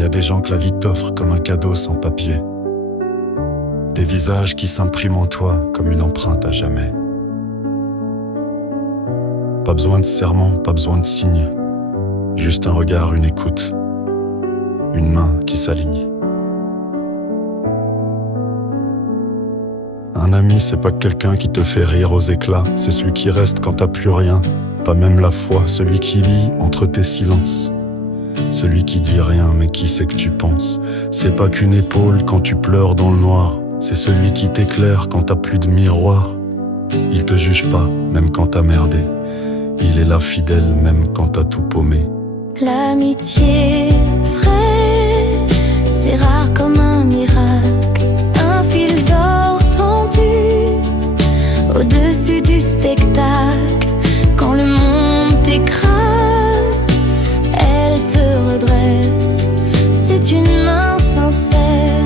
Y a des gens que la vie t'offre comme un cadeau sans papier. Des visages qui s'impriment en toi comme une empreinte à jamais. Pas besoin de serment, pas besoin de signe. Juste un regard, une écoute. Une main qui s'aligne. Un ami, c'est pas quelqu'un qui te fait rire aux éclats. C'est celui qui reste quand t'as plus rien. Pas même la foi, celui qui lit entre tes silences. Celui qui dit rien mais qui sait que tu penses. C'est pas qu'une épaule quand tu pleures dans le noir. C'est celui qui t'éclaire quand t'as plus de miroir. Il te juge pas, même quand t'as merdé. Il est là fidèle, même quand t'as tout paumé. L'amitié vraie, c'est rare comme un miracle. Un fil d'or tendu au-dessus du spectacle. Quand le monde t'écrase, elle te redresse. C'est une main sincère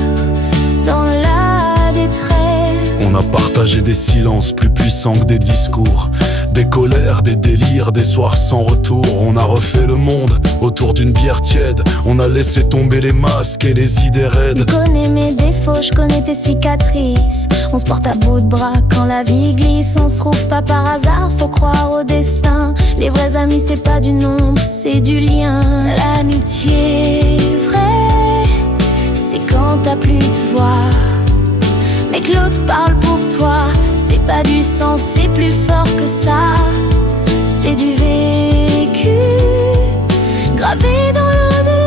dans la détresse. On a partagé des silences plus puissants que des discours. Des colères, des délires, des soirs sans retour. On a refait le monde autour d'une bière tiède. On a laissé tomber les masques et les idées raides. Tu connais mes défauts, je connais tes cicatrices. On se porte à bout de bras quand la vie glisse. On se trouve pas par hasard, faut croire au destin. Les vrais amis c'est pas du nombre, c'est du lien. L'amitié vraie, c'est quand t'as plus de voix, mais que l'autre parle pour toi. C'est pas du sang, c'est plus fort que ça. C'est du vécu, gravé dans l'au-delà.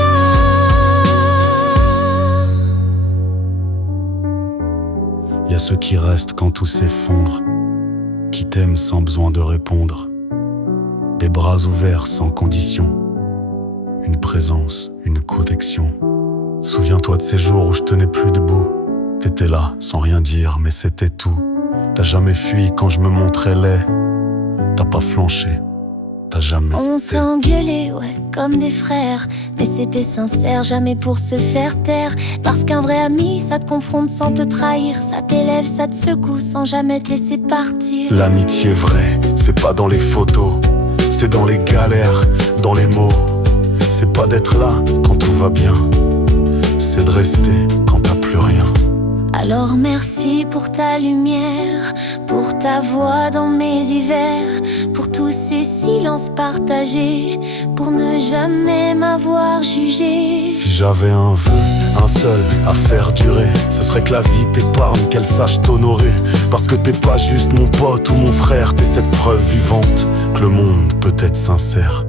Y'a ceux qui restent quand tout s'effondre, qui t'aiment sans besoin de répondre. Des bras ouverts sans condition. Une présence, une protection. Souviens-toi de ces jours où je tenais plus debout. T'étais là, sans rien dire, mais c'était tout. T'as jamais fui quand je me montrais laid. T'as pas flanché, t'as jamais On cédé. s'engueulait, ouais, comme des frères. Mais c'était sincère, jamais pour se faire taire. Parce qu'un vrai ami, ça te confronte sans te trahir. Ça t'élève, ça te secoue sans jamais te laisser partir. L'amitié vraie, c'est pas dans les photos. C'est dans les galères, dans les mots. C'est pas d'être là quand tout va bien. C'est de rester quand t'as plus rien. Alors merci pour ta lumière, pour ta voix dans mes hivers, pour tous ces silences partagés, pour ne jamais m'avoir jugé. Si j'avais un vœu, un seul à faire durer, ce serait que la vie t'épargne, qu'elle sache t'honorer. Parce que t'es pas juste mon pote ou mon frère, t'es cette preuve vivante que le monde peut être sincère.